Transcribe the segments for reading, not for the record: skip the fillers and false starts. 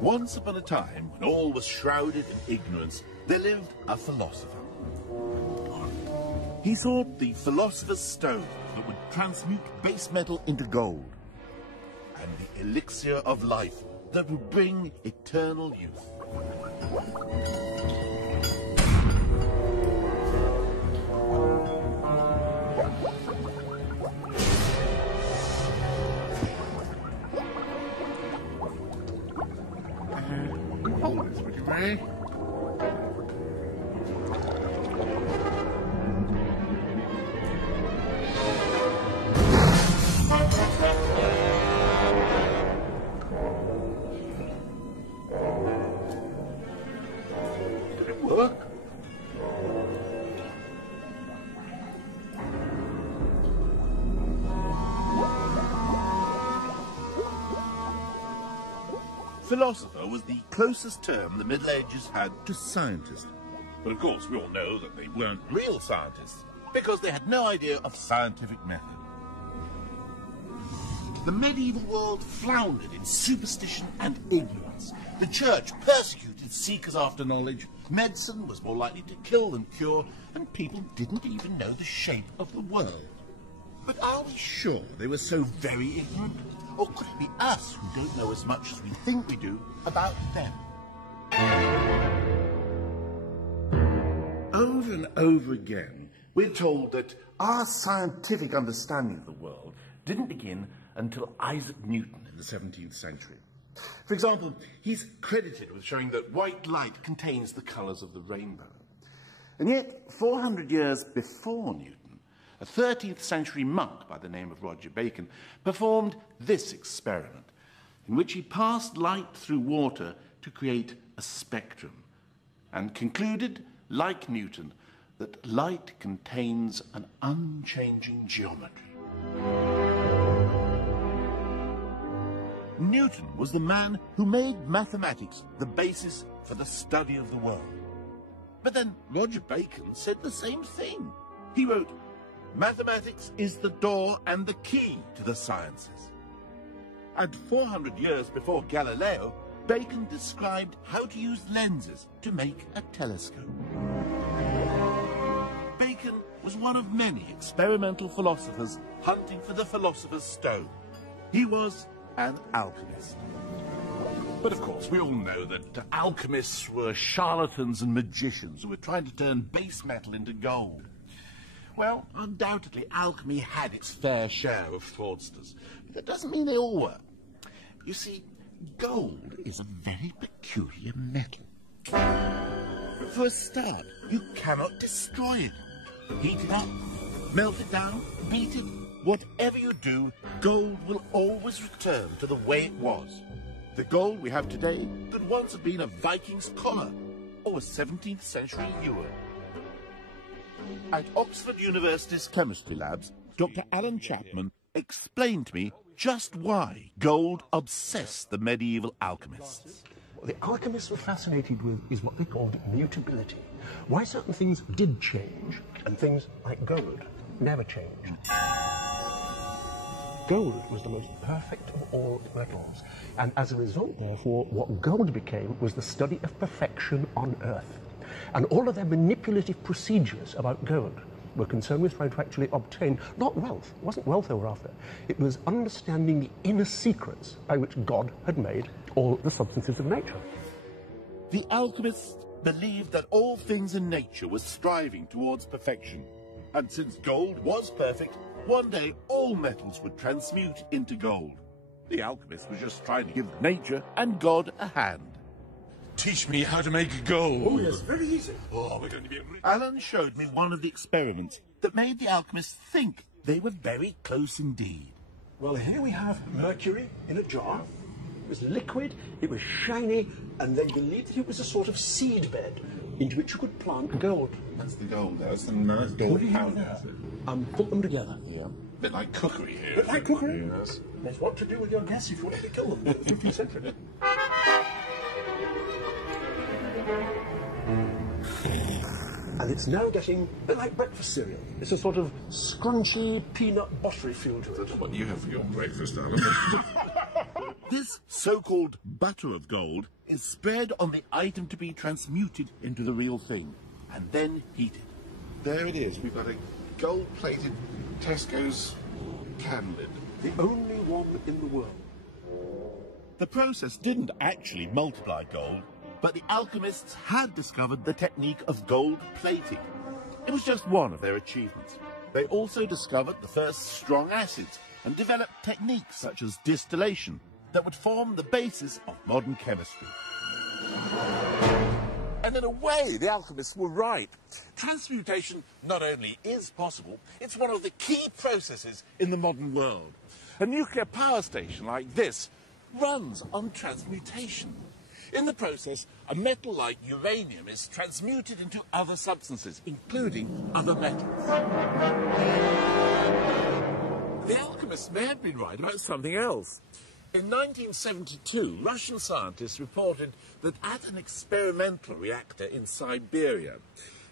Once upon a time, when all was shrouded in ignorance, there lived a philosopher. He sought the philosopher's stone that would transmute base metal into gold, and the elixir of life that would bring eternal youth. Would you mind? Did it work? Philosopher was the closest term the Middle Ages had to scientist. But of course, we all know that they weren't real scientists, because they had no idea of scientific method. The medieval world floundered in superstition and ignorance. The church persecuted seekers after knowledge, medicine was more likely to kill than cure, and people didn't even know the shape of the world. But are we sure they were so very ignorant? Or could it be us who don't know as much as we think we do about them? Over and over again, we're told that our scientific understanding of the world didn't begin until Isaac Newton in the 17th century. For example, he's credited with showing that white light contains the colours of the rainbow. And yet, 400 years before Newton, a 13th century monk by the name of Roger Bacon performed this experiment, in which he passed light through water to create a spectrum, and concluded, like Newton, that light contains an unchanging geometry. Newton was the man who made mathematics the basis for the study of the world. But then Roger Bacon said the same thing. He wrote, "Mathematics is the door and the key to the sciences." And 400 years before Galileo, Bacon described how to use lenses to make a telescope. Bacon was one of many experimental philosophers hunting for the philosopher's stone. He was an alchemist. But of course, we all know that alchemists were charlatans and magicians who were trying to turn base metal into gold. Well, undoubtedly, alchemy had its fair share of fraudsters. But that doesn't mean they all were. You see, gold is a very peculiar metal. For a start, you cannot destroy it. Heat it up, melt it down, beat it. Whatever you do, gold will always return to the way it was. The gold we have today could once have been a Viking's collar or a 17th century ewer. At Oxford University's chemistry labs, Dr. Alan Chapman explained to me just why gold obsessed the medieval alchemists. What the alchemists were fascinated with is what they called mutability. Why certain things did change and things like gold never changed. Gold was the most perfect of all metals, and as a result, therefore, what gold became was the study of perfection on earth. And all of their manipulative procedures about gold were concerned with trying to actually obtain, not wealth, it wasn't wealth they were after, it was understanding the inner secrets by which God had made all the substances of nature. The alchemists believed that all things in nature were striving towards perfection. And since gold was perfect, one day all metals would transmute into gold. The alchemist was just trying to give nature and God a hand. Teach me how to make gold. Oh yes, very easy. Oh, we're going to be able to... Alan showed me one of the experiments that made the alchemists think they were very close indeed. Well, here we have mercury in a jar. It was liquid, it was shiny, and they believed that it was a sort of seed bed into which you could plant gold. That's the gold, that's the nice gold powder. Put them together. Yeah. A bit like cookery here. Bit like cookery? Yes. That's what to do with your guests if you want to kill them in the 15th century. And it's now getting a bit like breakfast cereal. It's a sort of scrunchy, peanut buttery feel to it. That's what you have for your breakfast, Alan. This so-called butter of gold is spread on the item to be transmuted into the real thing, and then heated. There it is. We've got a gold-plated Tesco's can lid. The only one in the world. The process didn't actually multiply gold, but the alchemists had discovered the technique of gold plating. It was just one of their achievements. They also discovered the first strong acids and developed techniques such as distillation that would form the basis of modern chemistry. And in a way, the alchemists were right. Transmutation not only is possible, it's one of the key processes in the modern world. A nuclear power station like this runs on transmutation. In the process, a metal like uranium is transmuted into other substances, including other metals. The alchemists may have been right about something else. In 1972, Russian scientists reported that at an experimental reactor in Siberia,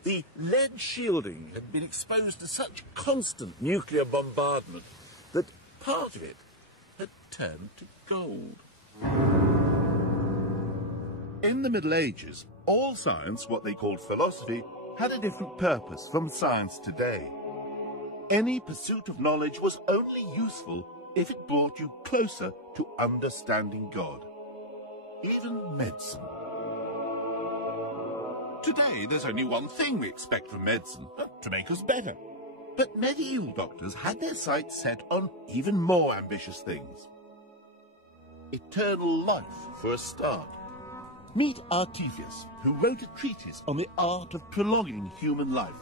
the lead shielding had been exposed to such constant nuclear bombardment that part of it had turned to gold. In the Middle Ages, all science, what they called philosophy, had a different purpose from science today. Any pursuit of knowledge was only useful if it brought you closer to understanding God. Even medicine. Today, there's only one thing we expect from medicine, to make us better. But medieval doctors had their sights set on even more ambitious things. Eternal life, for a start. Meet Artesius, who wrote a treatise on the art of prolonging human life.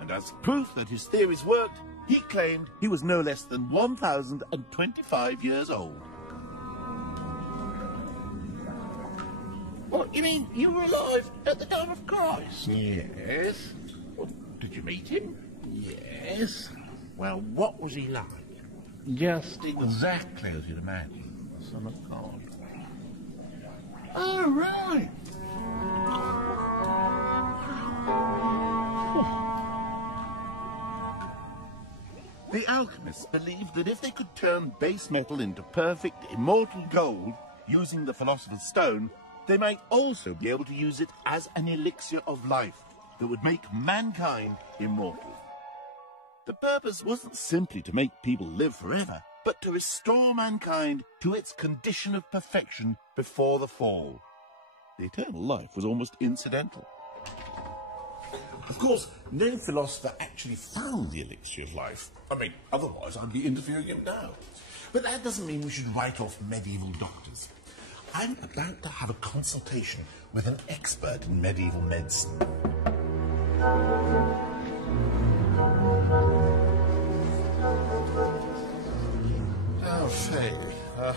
And as proof that his theories worked, he claimed he was no less than 1,025 years old. What, you mean you were alive at the time of Christ? Yes. Well, did you meet him? Yes. Well, what was he like? Just exactly as you'd imagine. The Son of God. Oh, right. The alchemists believed that if they could turn base metal into perfect, immortal gold using the philosopher's stone, they might also be able to use it as an elixir of life that would make mankind immortal. The purpose wasn't simply to make people live forever, but to restore mankind to its condition of perfection before the fall. The eternal life was almost incidental. Of course, no philosopher actually found the elixir of life. I mean, otherwise I'd be interviewing him now. But that doesn't mean we should write off medieval doctors. I'm about to have a consultation with an expert in medieval medicine. Oh, Faye,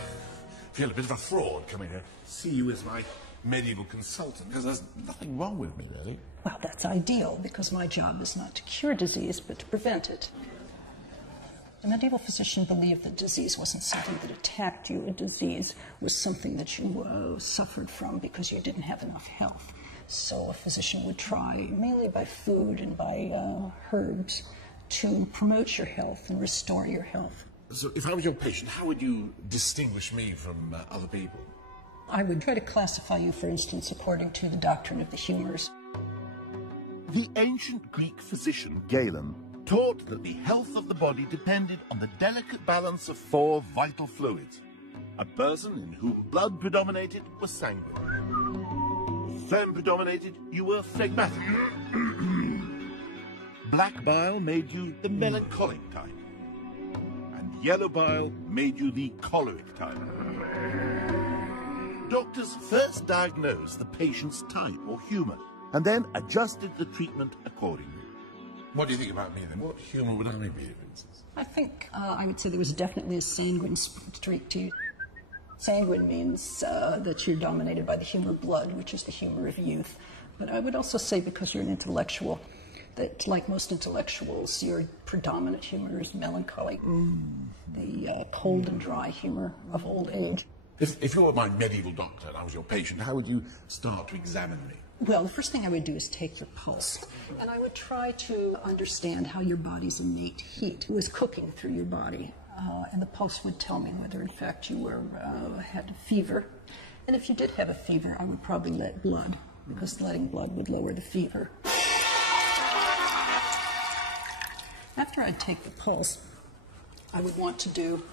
feel a bit of a fraud coming here. See you as my medieval consultant, because there's nothing wrong with me, really. Well, that's ideal, because my job is not to cure disease, but to prevent it. The medieval physician believed that disease wasn't something that attacked you. A disease was something that you suffered from because you didn't have enough health. So a physician would try, mainly by food and by herbs, to promote your health and restore your health. So if I was your patient, how would you distinguish me from other people? I would try to classify you, for instance, according to the doctrine of the humors. The ancient Greek physician Galen taught that the health of the body depended on the delicate balance of 4 vital fluids. A person in whom blood predominated was sanguine. Phlegm predominated, you were phlegmatic. Black bile made you the melancholic type. And yellow bile made you the choleric type. Doctors first diagnosed the patient's type or humour, and then adjusted the treatment accordingly. What do you think about me, then? What humour would I be, for instance? I think I would say there was definitely a sanguine streak to you. Sanguine means that you're dominated by the humor blood, which is the humor of youth. But I would also say, because you're an intellectual, that like most intellectuals, your predominant humor is melancholy. The cold and dry humor of old age. If you were my medieval doctor and I was your patient, how would you start to examine me? Well, the first thing I would do is take your pulse, and I would try to understand how your body's innate heat was cooking through your body. and the pulse would tell me whether in fact you had a fever. And if you did have a fever, I would probably let blood, because letting blood would lower the fever. After I'd take the pulse, I would want to do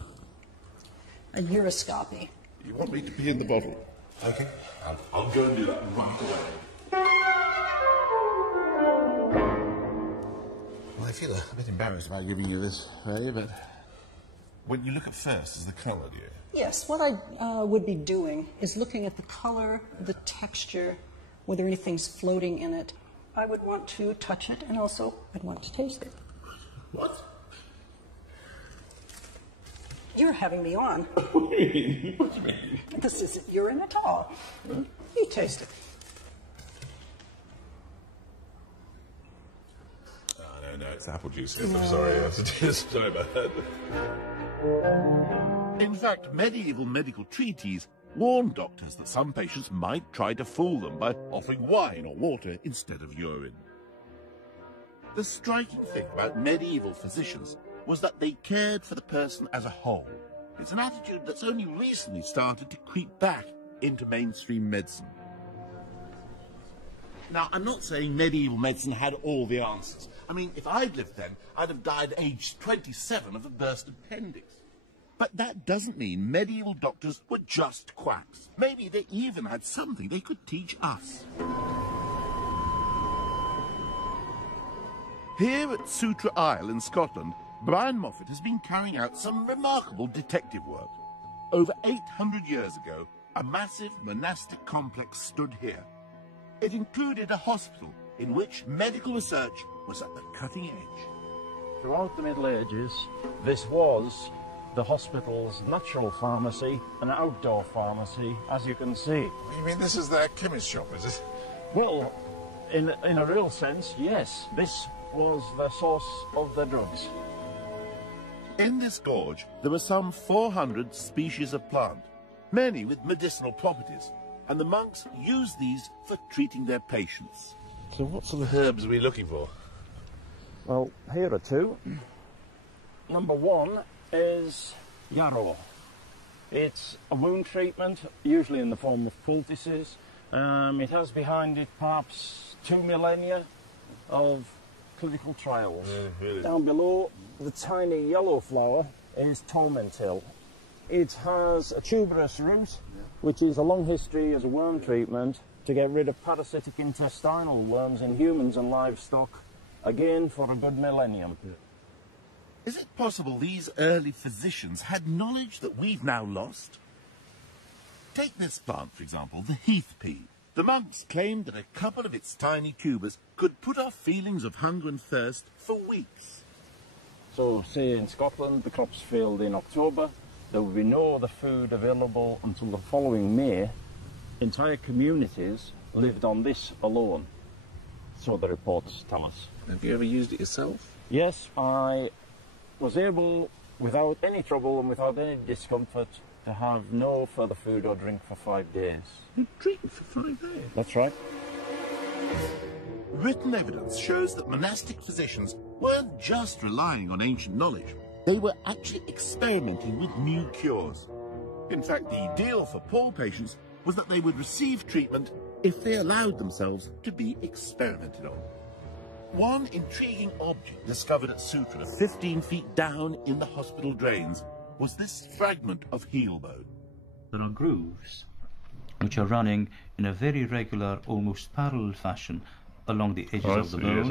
a uroscopy. You want me to pee in the bottle? Okay. I'll go and do that right away. Well, I feel a bit embarrassed about giving you this, but when you look at first is the colour, dear. Yes, what I would be doing is looking at the color, the texture, whether anything's floating in it. I would want to touch it, and also I'd want to taste it. What? You're having me on. What do you mean? What do you mean? This isn't urine at all. You taste it. Oh, no, it's apple juice. Yes, I'm sorry. Sorry about that. In fact, medieval medical treatises warned doctors that some patients might try to fool them by offering wine or water instead of urine. The striking thing about medieval physicians was that they cared for the person as a whole. It's an attitude that's only recently started to creep back into mainstream medicine. Now, I'm not saying medieval medicine had all the answers. I mean, if I'd lived then, I'd have died at age 27 of a burst appendix. But that doesn't mean medieval doctors were just quacks. Maybe they even had something they could teach us. Here at Sutra Isle in Scotland, Brian Moffat has been carrying out some remarkable detective work. Over 800 years ago, a massive monastic complex stood here. It included a hospital in which medical research was at the cutting edge. Throughout the Middle Ages, this was the hospital's natural pharmacy and outdoor pharmacy, as you can see. You mean this is their chemist shop, is it? Well, in a real sense, yes. This was the source of the drugs. In this gorge, there were some 400 species of plant, many with medicinal properties, and the monks used these for treating their patients. So what sort of herbs are we looking for? Well, here are two. Number one is yarrow. It's a wound treatment, usually in the form of poultices. It has behind it perhaps 2 millennia of clinical trials. Really? Down below, the tiny yellow flower is tormentil. It has a tuberous root, which is a long history as a worm treatment to get rid of parasitic intestinal worms in humans and livestock, again for a good millennium. Is it possible these early physicians had knowledge that we've now lost? Take this plant, for example, the heath pea. The monks claimed that a couple of its tiny tubers could put off feelings of hunger and thirst for weeks. So, say in Scotland, the crops failed in October, there would be no other food available until the following May. Entire communities lived on this alone, so the reports tell us. Have you ever used it yourself? Yes, I was able, without any trouble and without any discomfort, to have no further food or drink for 5 days. You treated for 5 days? That's right. Written evidence shows that monastic physicians weren't just relying on ancient knowledge. They were actually experimenting with new cures. In fact, the ideal for poor patients was that they would receive treatment if they allowed themselves to be experimented on. One intriguing object discovered at Sutra, 15 feet down in the hospital drains, was this fragment of heel bone. There are grooves which are running in a very regular, almost parallel fashion along the edges of the bone.